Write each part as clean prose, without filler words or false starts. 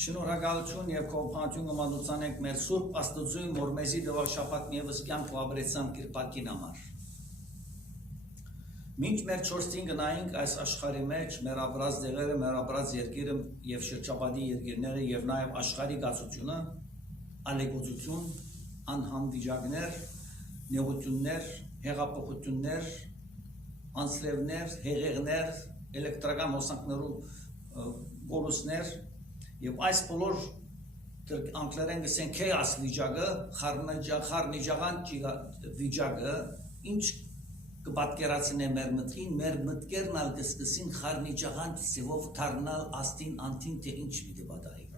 Շնորհակալություն եւ կողքանություն կմատուցանենք մեր Սուրբ Աստծուն, որ մեզի դվալ շաբաթ միևս կյանք ապրեցան կիրպակին համար։ Մինչ մեր 4-ին գնայինք այս աշխարհի մեջ, մեր ապրած դեղերը, մեր ապրած երկիրը եւ շրջապատի երկիրները եւ նաեւ աշխարհի գացությունը, ալեգոծություն, անհանդիճակներ, նեղություններ, հեղափոխություններ, անձրևներ, հեղեղներ, էլեկտրական հոսանքներու գորուսներ եւ այս բոլոր անգլերեն գսեն chaos վիճակը, խառնիճական վիճակը, ինչ կպատկերացնե մեր մտքին, մեր մտքերն ալ կսկսին խառնիճական ծավով դառնալ աստին անտին թե ինչ պիտի պատահի։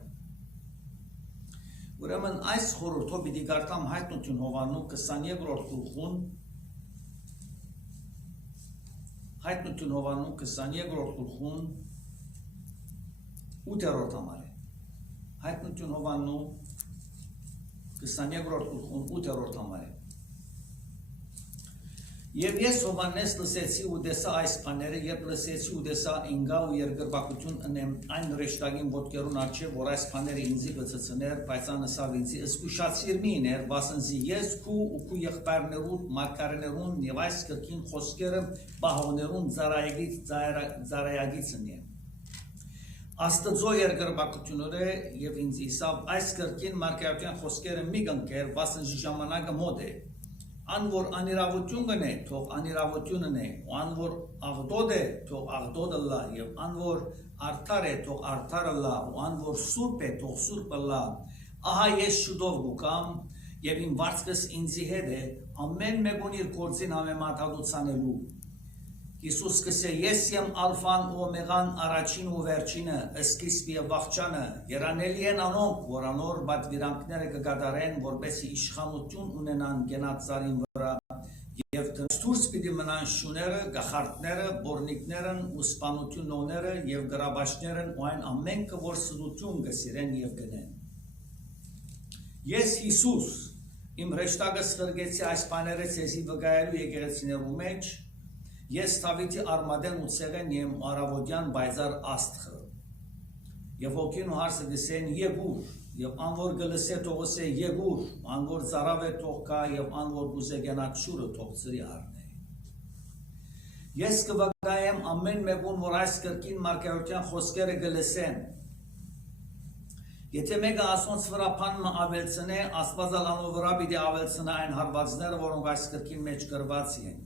Ուրեմն այս խորհուրդով պիտի կարդամ Հայտնություն Հովաննու 22-րդ գլխուն, Հայտնություն Հովաննու 22-րդ գլխուն 8-րդ համարը։ Հայտնություն Հովաննու 22-րդ գլխուն 8-րդ համարը։ Եվ ես Հովաննես լսեցի ու տեսա այս բաները, երբ լսեցի ու տեսա ինգա ու երկրպագություն ընեմ այն ռեշտագին ոտքերուն արջև, որ այս բաները ինձի գծցներ, բայց անսավ ինձի զգուշացիր միներ, վասնզի ես քու ու քու եղբայրներուն, մարգարեներուն եւ այս կրկին խոսքերը բահոներուն ծարայագից ընեմ։ Աստծո երկրպագությունները եւ ինձ իսավ այս կրկին մարգարեության խոսքերը մի գնքեր, վասնզի ժամանակը մոտ է։ Ան որ անիրավություն գնե, թող անիրավությունն է, ու ան որ աղդոդ է, թող աղդոդը լա, եւ ան որ արդար է, թող արդարը լա, ու ան որ սուրբ է, թող սուրբը լա։ Ահա ես շուտով գուկամ, եւ իմ վարձքս ինձի հետ է, ամեն մեկուն իր գործին համեմատալուցանելու։ Հիսուս կսե ես եմ ալֆան ու օմեգան առաջին ու վերջինը, սկիզբը եւ վախճանը, երանելի են անոնք, որ անոր բադվիրանքները կգադարեն, որպեսզի իշխանություն ունենան գենացարին վրա, եւ դուրս պիտի մնան շուները, գախարտները, բորնիկներն ու սպանությունները եւ գրաբաշներն ու այն ամենքը, որ սրություն կսիրեն եւ գնեն։ Ես Հիսուս իմ հրեշտակս խրգեցի այս բաները ցեզի վկայելու եկեղեցիներու մեջ, ես Դավիթի արմադեն ու ցեղեն եմ արավոտյան բայզար աստղը։ Եվ ոգին ու հարսը գսեն եկուր, եւ անոր գլսե թողսե եկուր, անոր ծարավ է թող կա եւ անոր գուզե գնաց շուրը թող ծրի առնե։ Ես կվկայեմ ամեն մեկուն, որ այս կրկին մարգարեության խոսքերը գլսեն։ Եթե մեկը ասոնց վրա բանը ավելցնե, Աստվածալանով վրա պիտի ավելցնե այն հարվածները, որոնք այս կրկին մեջ գրված են։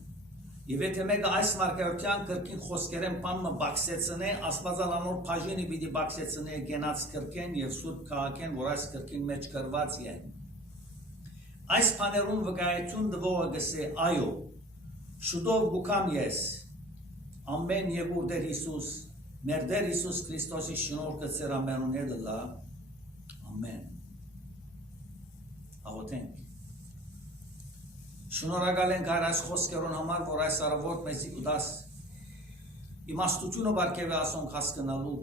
Եվ եթե մեկը այս մարգարեության կրկին խոսքերեն բանը բացեցնե, Աստվածալանոր բաժինի պիտի բացեցնե գենաց կրկեն եւ սուրբ քաղաքեն, որ այս կրկին մեջ գրված են։ Այս բաներուն վկայություն դվողը գսե այո, շուտով գուկամ ես, ամեն եղուր Տեր Հիսուս, մեր Տեր Հիսուս Քրիստոսի շնորհքը ծեր ամենուն հետ լա, ամեն։ Աղոթենք։ Շնորհակալ ենք այս խոսքերուն համար, որ այս առավոտ մեզի կուտաս իմաստությունը բարգեւի ասոնք հասկանալու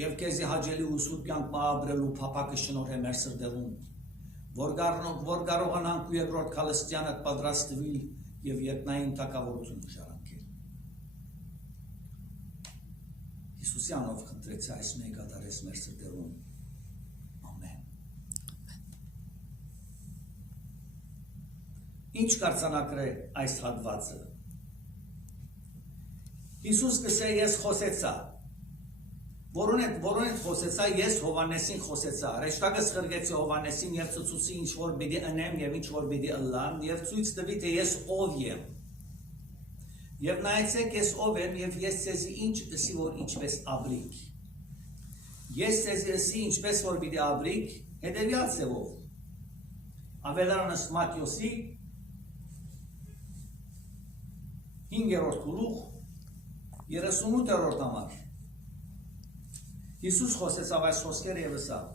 եւ քեզի հաջելի ու սուրբ կյանք ապրելու փափակը շնորհե մեր սրտերում, որ կարողանանք ու երկրորդ քալստյանը պատրաստվել եւ երկնային թակավորություն շարունակել։ Հիսուսի անով խնդրեցի այս մեգադարես մեր սրտերում։ Ինչ կարծանակրե այս հատվածը։ Հիսուս կսե ես խոսեցա։ Որոնց խոսեցա, ես Հովանեսին խոսեցա։ Հրեշտակս խրգեցի Հովանեսին եւ ցուցուցի ինչ որ պիտի ընեմ եւ ինչ որ պիտի ըլլամ եւ ցույց տվի թե ես ով եմ։ Եվ նայեցեք ես ով եմ եւ ես ցեզի ինչ ասի որ ինչպես աբրիկ։ Ես ցեզի ասի ինչպես որ պիտի աբրիկ, հետեւյալ ծևով։ Ավելարանս Մատթեոսի 5-րդ գլուխ 38-րդ համար Հիսուս խոսեցավ այս խոսքերը եւ ասավ.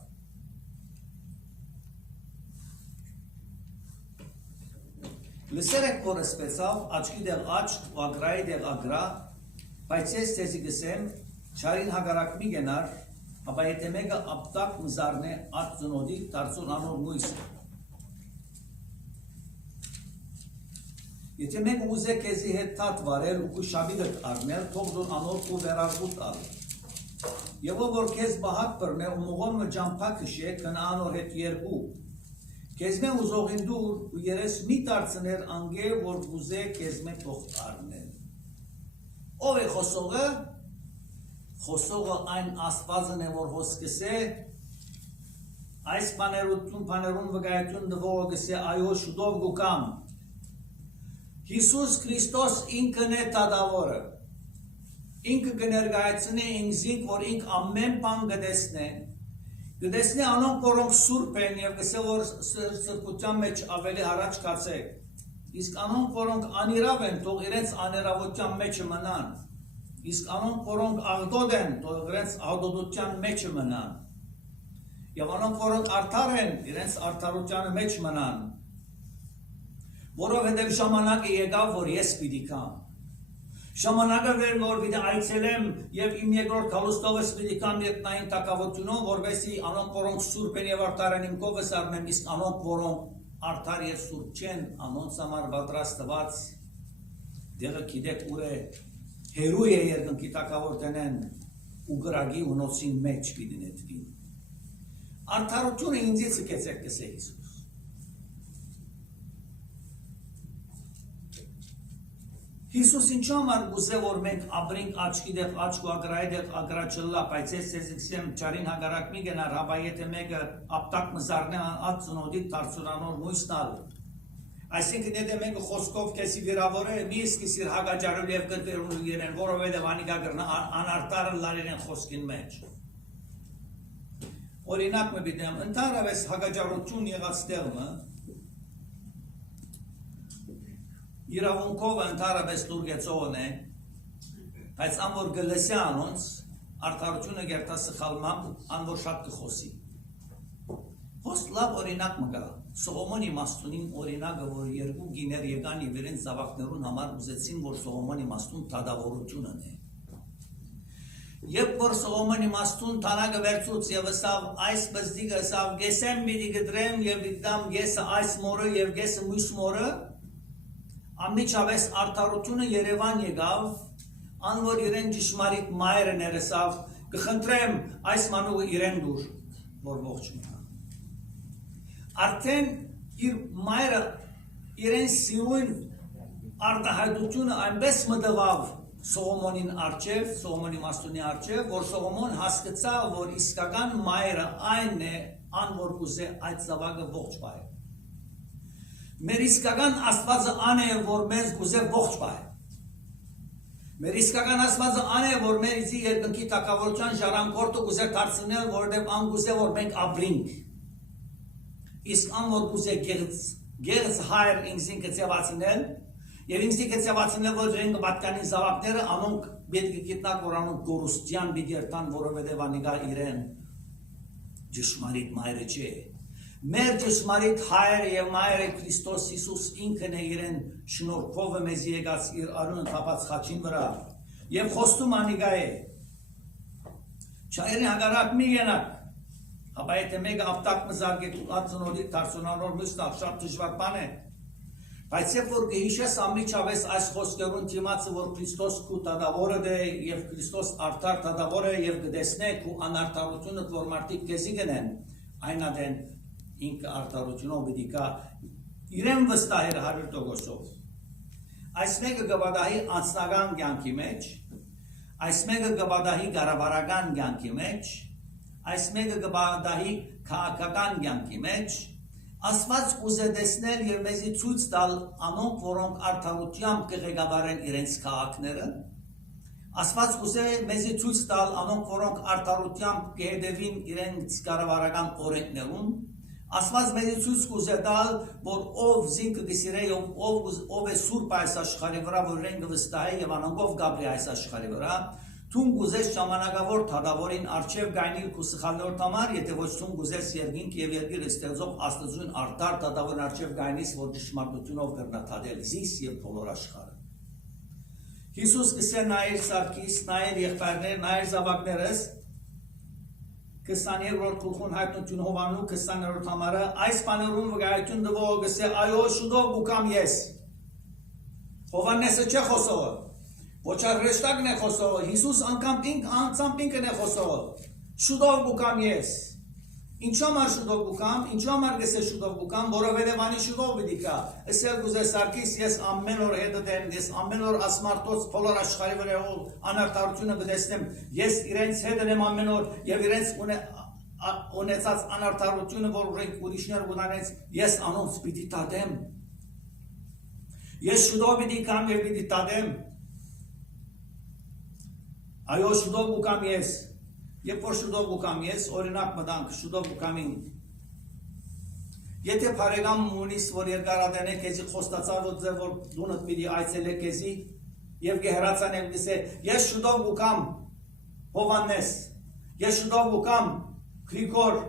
Լսերեք որ ասպեցավ, աչքի դեղ աչք, ու ագրայի դեղ ագրա, բայց ես ցեզի գսեմ, չարին հագարակ մի գնար, ապա եթե մեկը ապտակ մզարնե ատ ծնոդի դարձուն անոր նույսը։ Եթե մենք ուզե քեզի հետ թաթ վարել ու քու շաբիդը առնել, թող դու անոր ու վերարգուտ ալ։ Եվո որ քեզ բահակ բռնե ու մողոն մջամփա քշե կնանոր հետ երկու Քեզմե ուզողին դուր ու երես մի դարձներ անգե որ գուզե քեզմե թող առնել Ով է խոսողը Խոսողը այն Աստվածն է որ հոսքսե Այս բաներուն վկայություն դվողը գսե այո շուտով գուկամ Հիսուս Քրիստոս ինքն է տադավորը Ինքը կներկայացնի ինքզինք, որ ինք ամեն բան գտեսնի անոնք, որոնք սուրբ են և գսե, որ սրբության մեջ ավելի առաջ կացեք։ Իսկ անոնք, որոնք անիրավ են, թող իրենց աներավության մեջը մնան։ Իսկ անոնք, որոնք աղդոդ են, թող իրենց աղդոդության մեջը մնան։ Եվ անոնք, որոնք արդար են, իրենց արդարության մեջ մնան։ Որովհետև ժամանակը եկավ, որ ես պիտի կամ։ Ժամանակը վեր որ պիտի այցելեմ և իմ երկրորդ հալուստովս պիտի կամ երկնային տակավությունով, որովհետև անոնք, որոնք սուրբ են և արդար են իմ կողմս առնեմ, իսկ անոնք, որոնք արդար և սուրբ չեն, անոնց համար պատրաստված դեղը գիտեք ուր է հերույ է երկնքի տակավոր տնեն ու գրագի ունոցին մեջ պիտի նետվին։ Արդարությունը ինձից կեցեք կսե Հիսուս։ Հիսուս ինչու համար գուզե որ մենք ապրենք աչքի դեղ աչք ու ագրայի դեղ ագրաչլլա, բայց ես սեզիքսեմ չարին հագարակ մի գնար, հաբա եթե մեկը ապտակ մզարնե ատ ծնոդիտ տարցուրանոր մույսնալ։ Այսինքն եթե մեկը խոսքով կեսի վիրավոր է, մի սկիսիր հագաջարել և գրվերուն ու երեն, որովհետև անիկա գրնա անարտարը լարերեն խոսքին մեջ։ Օրինակ մը բիտեմ, ընդհանրապես հագաջարություն եղած տեղը Իրավունքով ընդհանրապես դուրգեցողն է, բայց ան որ գլեսի անոնց, արդարությունը գերտա սխալմամբ, ան որ շատ կխոսի։ Հոս լավ օրինակ մգա, Սողոմոնի մաստունին օրինակը, որ երկու գիներ եկան և իրենց զավակներուն համար ուզեցին, որ Սողոմոնի մաստուն տադավորությունն է։ Եվ որ Սողոմոնի մաստուն տանագը վերցուց և ասավ այս բզդիգը ասավ գեսեմ բիդի գդրեմ և դամ գեսը այս մորը և գեսը մույս մորը Ամիջավես արդարությունը Երևան եկավ, ան որ իրեն ճշմարիտ մայրը ներսավ, կխնդրեմ այս մանուղը իրեն դուր, որ ողջ մնա։ Արդեն իր մայրը իրեն սիրուն արտահայտությունը այնպես մտվավ Սողոմոնին արջև, Սողոմոնի մաստունի արջև, որ Սողոմոն հասկացավ, որ իսկական մայրը այն է, ան որ կուզե այդ զավակը ողջ բայ։ Մեր իսկական Աստվածը ան է, որ մեզ գուզե ողջ բայ։ Մեր իսկական Աստվածը ան է, որ մեր իցի երկնքի տակավորության ժառանգորդը գուզե դարձնել, որովհետև ան գուզե, որ մենք ապրենք։ Իսկ ան որ գուզե գեղձ հայր ինքզին կծևացնել, և ինքզին կծևացնել, որ իրեն կպատկանին զավակները, անոնք պետք է գիտնակ, որ անոնք գորուստյան պիտի երթան, որովհետև անիկա իրեն ճշմարիտ մայրը չէ։ Մեր ճշմարիտ հայրը և մայրը Քրիստոս Հիսուս ինքն է իրեն շնորհքով մեզի եկած իր արունը թափած խաչին վրա և խոստում անիկա է։ Չայրին հագարակ մի ենակ, հապա եթե մեկը ապտակ մզարգեք ատ ծնոդի դարձունանոր մյուսնալ շատ դժվար բան է։ Բայց երբ որ կհիշես ամիջավես այս խոսքերուն դիմացը, որ Քրիստոս քու տադավորը դե և Քրիստոս արդար տադավոր է և կտեսնեք ու անարդարությունը, որ մարդիկ քեզի գնեն, այնադեն ինքը արդարությունով պիտի կա իրեն վստահեր 100%-ով։ Այս մեկը կպատահի անձնական կյանքի մեջ, այս մեկը կպատահի կառավարական կյանքի մեջ, այս մեկը կպատահի քաղաքական կյանքի մեջ, Աստված կուզե տեսնել և մեզի ցույց տալ անոնք, որոնք արդարությամբ կղեկավարեն իրենց քաղաքները, Աստված կուզե մեզի ցույց տալ անոնք, որոնք արդարությամբ կհետևին իրենց կառավարական օրենքներուն, Աստված մեզի ցույց կուզե տալ, որ ով զինքը կսիրե և ով է սուրբ այս աշխարհի վրա, որ իրեն կվստահի և անոնքով կապրի այս աշխարհի վրա, Թուն գուզես ժամանակավոր թադավորին արջև գայնիլ քու սխալնորդ համար, եթե ոչ թուն գուզես երկինք և երկիրը ստեղծող աստծուն արդար թադավորին արջև գայնիս, որ ճշմարտությունով կրնա թադել զիս և բոլոր աշխարհը։ Հիսուս կսե նայր Սարգիս, նայր եղբայրներ, նայր զավակներս, 22-րդ գլխուն հայտնություն Հովաննու 20-րդ համարը, այս բաներուն վկայություն տվողը կսե այո շուտով կուկամ ես։ Հովհաննեսը չէ խոսողը, Ոչ արհեստակն է խոսողը, Հիսուս անգամ անցամբ ինքն է խոսողը, շուտով գուկամ ես, ինչու համար շուտով գուկամ, ինչու համար գսե շուտով գուկամ, որովհետև անի շուտով պիտի կա, ասել գուզե Սարգիս, ես ամեն օր հետդ եմ, ես ամեն օր ասմարտոց փոլոր աշխարհի վրա անարդարությունը բդեսնեմ, ես իրենց հետն եմ ամեն օր եւ իրենց ունեցած անարդարությունը, որ ուրիշներ ունանց, ես անոնց պիտի տադեմ, ես շուտով պիտի կամ եւ պիտի տադեմ, այո շուտով գուկամ ես, երբ որ շուտով գուկամ ես, օրինակ մտանք շուտով գուկամին, եթե բարեկամ ունիս, որ երկարատեն է քեզի խոստացավ որ դունդ պիտի այցելե քեզի եւ գեհրացան եմ դիսե, ես շուտով գուկամ Հովանես, ես շուտով գուկամ Գրիգոր,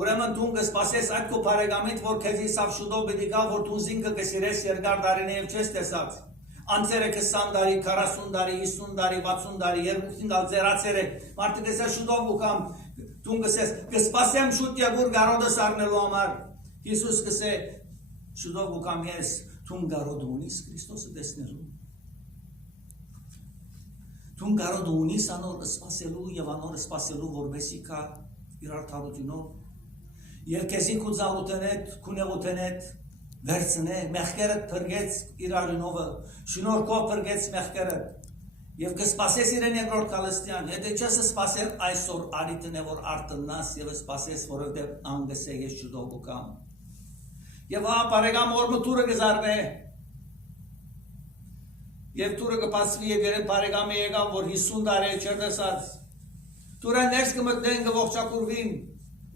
ուրեմն դու կսպասես այդ քո բարեկամիդ, որ քեզի սավ շուտով պիտի գա, որ դու զինքը կսիրես երկար տարիներ չես տեսած Անցերը 20 տարի, 40 տարի, 50 տարի, 60 տարի, երկուսին դալ ձերացեր է, մարդը կսե շուտով գուկամ, դուն կսես, կսպասեմ շուտ եգուր գարոդը սարնելու համար, Հիսուս կսե, շուտով գուկամ ես, դուն գարոդը ունիս Քրիստոսը տեսնելու, դուն գարոդը ունիս անոր սպասելու և անոր սպասելու, որբեսի կա իր արդարությունով, երկեզի քու ծաղութենետ, քունեղութենետ, վերցնե, մեղքերդ փրկեց իր արյունովը, շնորհքով փրկեց մեղքերդ, եւ կսպասես իրեն երկրորդ կալստյան, եթե չես սպասել այսօր արիտնե որ արտնաս եւ սպասես, որովհետեւ անգսե ես շուտով գուկամ։ Եվ հա բարեկամ օրը տուրը կզարնե, եւ տուրը կպասվի եւ երեն բարեկամը եկավ, որ 50 տարի չէր տեսած, տուրը ներս կմտնեն կողջակուրվին,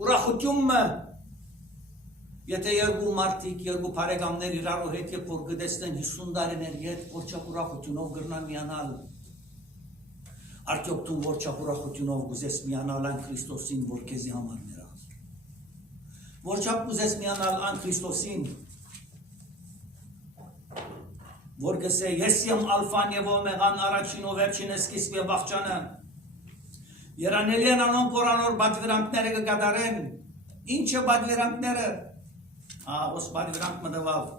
ուրախությունը Եթե երկու մարդիկ, երկու բարեկամներ իրարու հետ երբ որ գտեսնեն 50 տարիներ հետ որչափ ուրախությունով գրնան միանալ, արդյոք դու որչափ ուրախությունով գուզես միանալ այն Քրիստոսին, որ քեզի համար նրա, որչափ գուզես միանալ այն Քրիստոսին, որ գսե ես եմ ալֆան եւ օմեգան, առաջին ու վերջինը, սկիզբը եւ վախճանը, երանելի են անոնք որ անոր բادվերանքները կկատարեն, ինչ է բادվերանքները Ոս բادվերանք մտվավ,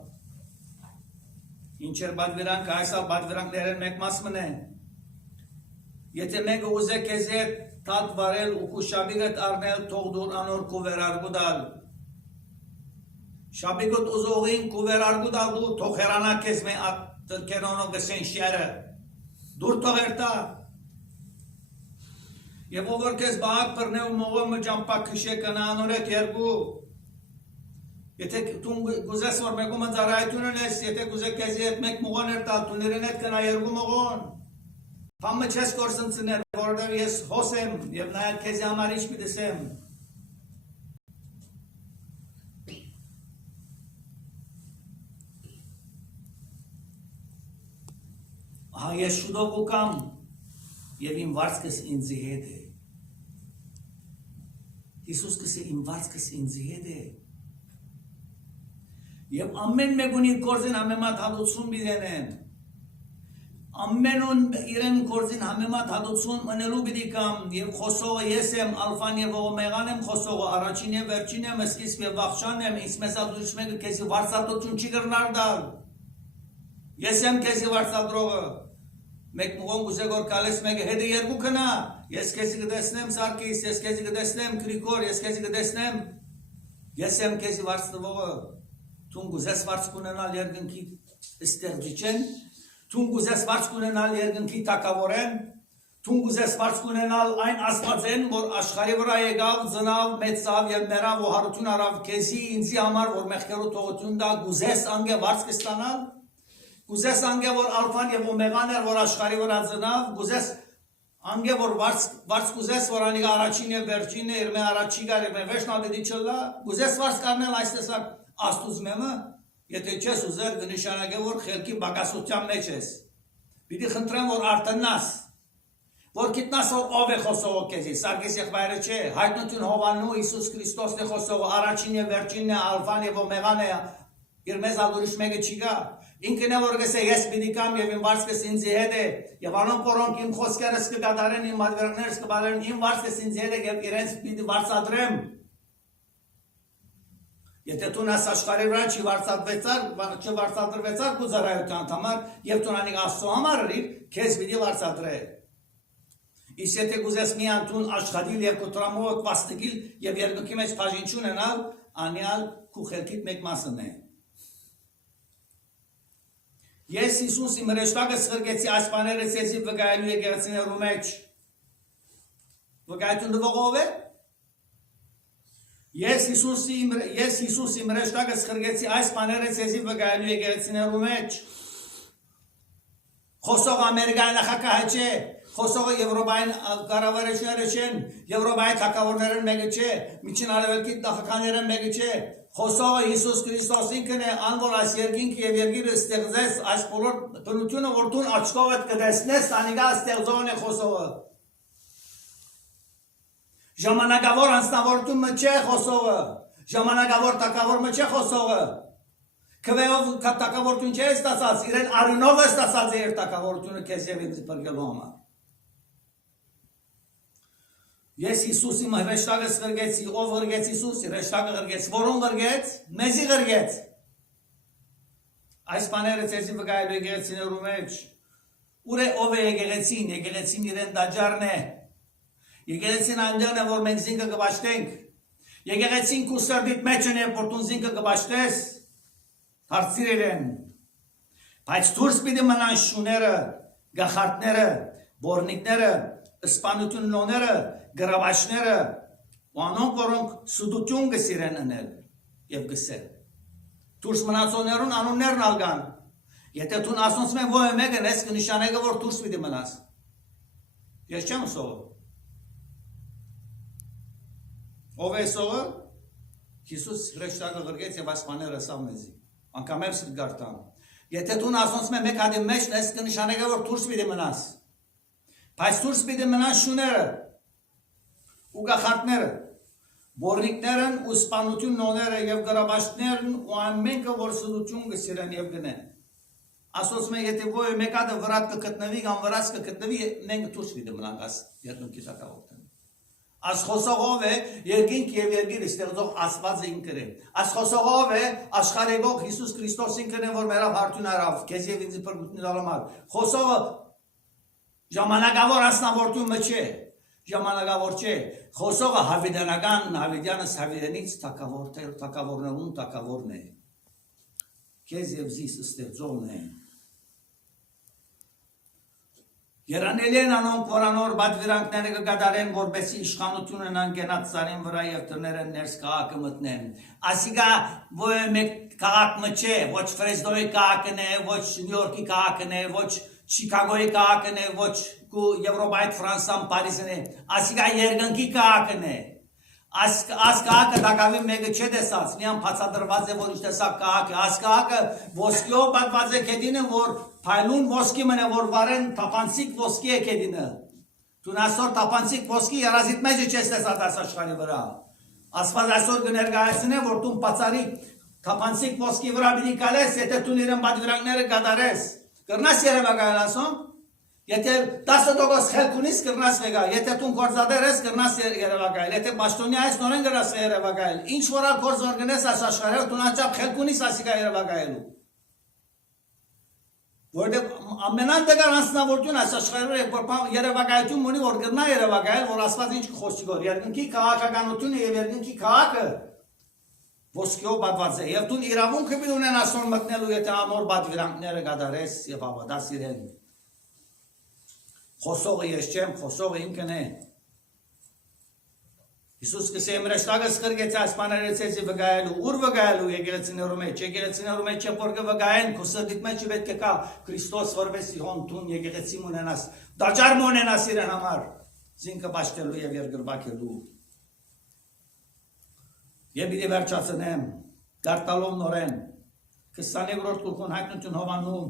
ինչ էր բادվերանքը, այսա բادվերանքները մեկ մասմն է, եթե մեկը ուզե կեզ հետ տատ վարել ու կու շաբիգըտ արնել թող դուր անոր կու վերարգու դալ, շաբիգըտ ուզողին կու վերարգու դալ դու թող հերանա կեզ մե տրկերոնով գսեն շերը, դուր թող երտա, և ով որ կեզ բաղակ պրնե ու մողը մջամպակ քշե կնա անորետ երգու, Եթե դու գուզես որ մեկում ծառայությունն ես, եթե գուզե քեզի հետ մեկ մողոն երտալ, դու ներեն հետ կնա երկու մողոն, Փամը չես կորսնցներ, որովհետև ես հոս եմ և նաև քեզի համար ինչ պիտեսեմ։ Ահա ես շուտով գուկամ և իմ վարձքս ինձի հետ է։ Հիսուս կսե իմ վարձքս ինձի հետ է։ Եվ ամեն մեկուն իր կորզին համեմատ հատուցում բիդենեն, ամենուն իրեն կորզին համեմատ հատուցում մնելու բիդի կամ, և խոսողը ես եմ, ալվան և օմեգան եմ խոսողը, առաջին և վերջին եմ, սկիզբ և վախճան եմ, իսկ մեզ ադուշ մեկը կեզի վարձատություն չի գրնար դալ, ես եմ կեզի վարձադրողը, մեկ մուղոն գուզե գոր կալես մեկը հետը երկու կնա, ես կեզի կտեսնեմ Սարգիս, ես կեզի կտեսնեմ Գրիգոր, ես կեզի կտեսնեմ, ես եմ կեզի վարձդվողը, Թուն գուզես վարձ կունենալ երկնքի ստեղծիչեն, թուն գուզես վարձ կունենալ երկնքի թակավորեն, թուն գուզես վարձ կունենալ այն աստվածեն, որ աշխարի վրա եկավ, ծնավ, մեծավ և մերավ ու հարություն արավ քեզի ինձի համար, որ մեղքերու թողություն դա գուզես անգե վարձ կստանալ, գուզես անգե որ ալֆան և օմեգան էր, որ աշխարի վրա ծնավ, գուզես անգե որ վարձ գուզես, որ անիգա առաջին և վերջին է, իրմե առաջի գար, իրմե վերջն ադետի չլա, գուզես վարձ կարնել այս տեսակ Աստուծմեմը, եթե չես ուզեր կնշանակե, որ խելքի բակասության մեջ ես, պիտի խնդրեմ, որ արտնաս, որ գիտնաս, որ ով է խոսողը քեզի, Սարգիս եղբայրը չէ, հայտնություն Հովանու Հիսուս Քրիստոսն է խոսողը, առաջին և վերջինն է, ալֆան և օմեգան է, իր մեզ ալուրիշ մեկը չի գա, ինքն է որ գսե ես պիտի կամ և իմ վարձքս ինձի հետ է, և անոնք որոնք իմ խոսքերս կկատարեն, իմ բادվերանքներս կբادرեն, իմ վարձքս ինձի հետ է և իրենց պիտի վարձադրեմ Եթե տունաս աշխարհի վրա չվարձատրվեցար քո ծառայության համար եւ տունանիկ Աստծո համար իր քեզ պիտի վարձատրե։ Իսկ եթե գուզես միան տուն աշխատիլ եւ կոտրամոտ վաստիկիլ եւ երկնքի մեջ բաժին չունենալ, անյալ քո խելքիդ մեկ մասն է։ Ես Հիսուս իմ հրեշտակը սղրգեցի այս բաները ցեզի վկայելու եկեղեցիներու մեջ։ Վկայություն դվող է։ Ես Հիսուս իմ հրեշտակը սղրգեցի այս բաները ցեզի վկայելու եկեղեցիներու մեջ։ Խոսող Ամերիկայի նախագահը չէ, խոսողը Եվրոպայի կառավարիչները չեն, Եվրոպայի թագավորներն մեկը չէ, Միջին Արևելքի նախագահները մեկը չէ, խոսողը Հիսուս Քրիստոս ինքն է, անոր այս երկինքը եւ երկիրը ստեղծեց այս բոլոր բնությունը, որ դու աչքովդ կտեսնես, անիկա ստեղծողն է խոսողը։ Ժամանակավոր անձնավորությունը չէ խոսողը, ժամանակավոր թագավորը չէ խոսողը։ Քվեով թագավորություն չէ ստացած, իրեն արյունով է ստացած իր թագավորությունը քեզ եւ ինձ բերելու համար։ Ես Հիսուսի հրեշտակը սղրգեցի, ով ղրգեց Հիսուս, հրեշտակը ղրգեց, որոն ղրգեց, մեզի ղրգեց։ Այս բաները ցեզի վկայելու եկեղեցիներու մեջ։ Ուր է ով է եկեղեցին, եկեղեցին իրեն դաջարն է։ Եկեղեցին այնտեղն է, որ մենք զինքը կվաշտենք։ Եկեղեցին քո սրտիդ մեջ է, որ դու զինքը կվաշտես։ Հարցիրել են, բայց դուրս պիտի մնան շուները, գախարտները, բորնիկները, սպանությունները, գրավաշները, ու անոնք, որոնք սուդություն գսիրեն ընել և գսել։ Դուրս մնացողներուն անուններն ալգան, եթե դուն ասոնց մեն ո մեկն ես կնշանեգը, որ դուրս պիտի մնաս։ Ես չեմ սողը։ Ով է սողը? Հիսուս հրեշտակը ղրգեց և այս բաները ասավ մեզի։ Անկամ եմ սրգարտամ։ Եթե դուն ասոնց մեն մեկ հատի մեջն ես կնշանեգը, որ դուրս պիտի մնաս։ Բայց դուրս պիտի մնան շուները ու գախարտները, բորնիկներն ու սպանություն նոները և գրաբաշտներն ու ամենքը, որ սուդություն գսիրեն և գնեն։ Ասոց մեն, եթե ո մեկ հատը վրատ կգտնվի, կամ վրած կգտնվի, մենք դուրս պիտի մնանք աս երկնքի թագավորության։ Աս խոսողով է երկինք և երկիր ստեղծող Աստվածը ինքն է։ Աս խոսողով է աշխարհեգող Հիսուս Քրիստոս ինքն է, որ մերավ հարություն արավ, քեզ և ինձ փրկություն համար։ Խոսողը ժամանակավոր անձնավորությունը չէ, ժամանակավոր չէ։ Խոսողը հավիտենական, հավիտյանս հավիտենից թագավորներուն թագավորն է։ Քեզ և զիս ստեղծողն է։ Երանելի են անոնք, որ անոր բադվիրանքները կգադարեն, որբեսի իշխանություն են գենած ծարին վրա և տրները ներս կաղաքը մտնեն։ Ասիկա ո մեկ կաղաքը չէ, ոչ Ֆրեզնոյի կաղաքն է, ոչ Նյու Յորքի կաղաքն է, ոչ Չիկագոյի կաղաքն է, ոչ Եվրոպայի Ֆրանսան, Փարիզն է, ասիկա երկնքի կաղաքն է։ Այս կաղաքը դակավի մեկը չէ տեսած, միան բացատրված է, որ ինչ տեսակ կաղաք է։ Այս կաղաքը ոսկիով պատված է կետինը, որ փայլուն ոսկի մնե, որ վարեն տապանցիկ ոսկի է կետինը։ Դու այսօր տապանցիկ ոսկի երազիտ մեջը չես տեսած այս աշխարհի վրա։ Աստված այսօր կներկայացնե, որ դու բացարի տապանցիկ ոսկի վրա պիտի գալես, եթե դու իրեն բադվիրանքները կատարես։ Կրնաս երևակայել ասում։ Եթե 10% խելք ունիս կրնաս վեգա, եթե դու գործադեր ես կրնաս երևակայել, եթե պաշտոնյա ես նորեն կրնաս երևակայել, ինչ որալ գործ օրգնես այս աշխարհով, դու նաչափ խելք ունիս ասիկա երևակայելու։ Որտեղ ամենանդեղար անձնավորություն այս աշխարհով երևակայություն ունի, որ կրնա երևակայել, որ Աստված ինչ կխոսի գոր, երկնքի քաղաքականությունը եւ երկնքի քաղաքը ոսկիով պատված է, եւ դու իրավունքը պիտի ունենաս նոր մտնելու, եթե անոր բադվիրանքները կատարես եւ հավատաս իրեն։ Խոսողը ես չեմ, խոսողը ինքն է։ Հիսուս կսե հրեշտակը սղրգեց այս բաները ցեզի վկայելու, ուր վկայելու եկեղեցիներու մեջ, եկեղեցիներու մեջ չէ որ կվկայեն, քո սրտիդ մեջ պետք է կա Քրիստոս որպեսզի հոնդուն եկեղեցի ունենաս, դաջար ունենաս իրեն համար, զինքը պաշտելու եւ երկրբակելու։ Եվ պիտի վերջացնեմ, դարտալով նորեն, 20-րդ գլխուն հայտնություն Հովաննու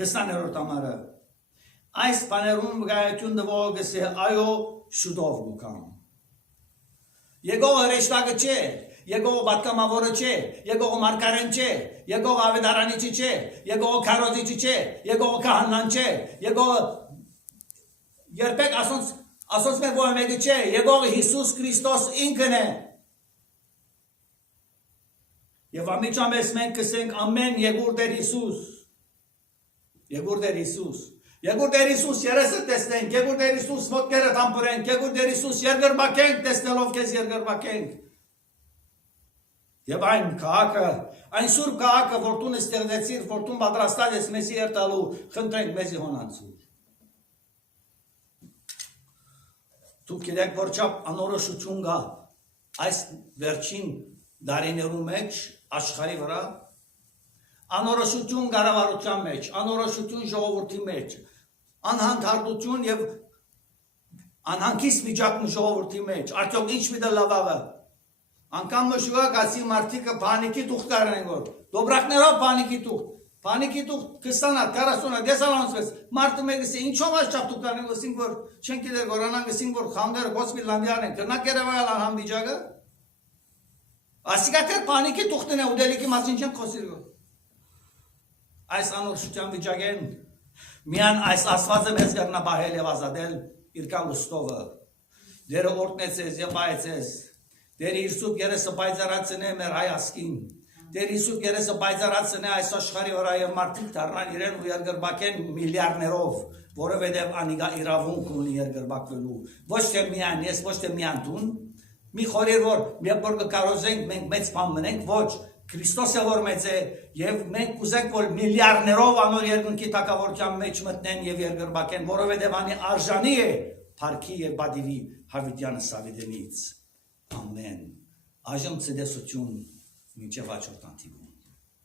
20-րդ համարը։ Այս բաներուն վկայություն դվող գսե այո շուտով գուքամ։ Եկողը հրեշտակը չէ, եկողը պատգամավորը չէ, եկողը մարգարեն չէ, եկողը ավետարանիչի չէ, եկողը քարոզիչի չէ, եկողը քահանան չէ, եկողը երբեք ասոնց մեր ոչ մեկը չէ, եկողը Հիսուս Քրիստոս ինքն է։ Եվ ամիջամես մենք կսենք ամեն Եգուր Տեր Հիսուս, Եգուր Տեր Հիսուս, Եգուր Տեր Հիսուս երեսը տեսնենք, Եգուր Տեր Հիսուս ոտքերը համբուրենք, Եգուր Տեր Հիսուս երգրբակենք, տեսնելով քեզ երգրբակենք։ Եվ այն քաղաքը, այն սուրբ քաղաքը, որ դու ստեղծեցիր, որ դու պատրաստած ես մեզի երթալու, խնդրենք մեզի հոնանցուր։ Դուք գիտեք, որ չափ անորոշություն կա այս վերջին դարիներու մեջ աշխարհի վրա, անորոշություն կառավարության մեջ, անորոշություն ժողովրդի մեջ, անհանդարտություն եւ անհանգիստ վիճակում ժողովրդի մեջ, արդյոք ինչ մի լավավը, անգամ մշուակ ասի մարդիկը պանիկի տուղ կարեն որ, դոբրակներով պանիկի տուղ 20-ը, 40-ը, դեսալանցվեց, մարդը մեկը սի, ինչով այս չապ տուղ կարեն, ասինք որ, չենք գիտեր որ անանք ասինք որ խամները գոսպի լամյար են, կրնակ երևայալ անհամ վիճակը, ասիկատեր պանիկի տուղտն է ուդելիքի մասին չենք խոսիր որ, այս անորոշության վիճակեն, միան այս ասվածը մեզ գարնա բահել և ազադել իրկան լուստովը, դերը օրտնեցես և բայեցես, դեր իրսուկ երեսը բայցարացնե մեր հայ ասկին, դեր իրսուկ երեսը բայցարացնե այս աշխարի վրա և մարդիկ դարնան իրեն ու երգրբակեն միլիարներով, որովհետև անիգա իրավունք ունի երգրբակվելու, ոչ թե միան ես, ոչ թե միան տուն, մի խորիր որ միապ որ կկարոզենք մենք մեծ բան մնենք, ոչ, Քրիստոսը որ մեծ է եւ մենք կուզենք որ միլիարդներով անոր երկնքի տակավորության մեջ մտնեն եւ երգրբակեն, որովհետեւ անի արժանի է փառքի եւ բադիվի Հավիտյանը Սավիդենից։ Ամեն։ Այժմ ցդեսություն մինչեւ հաջորդ անգամ։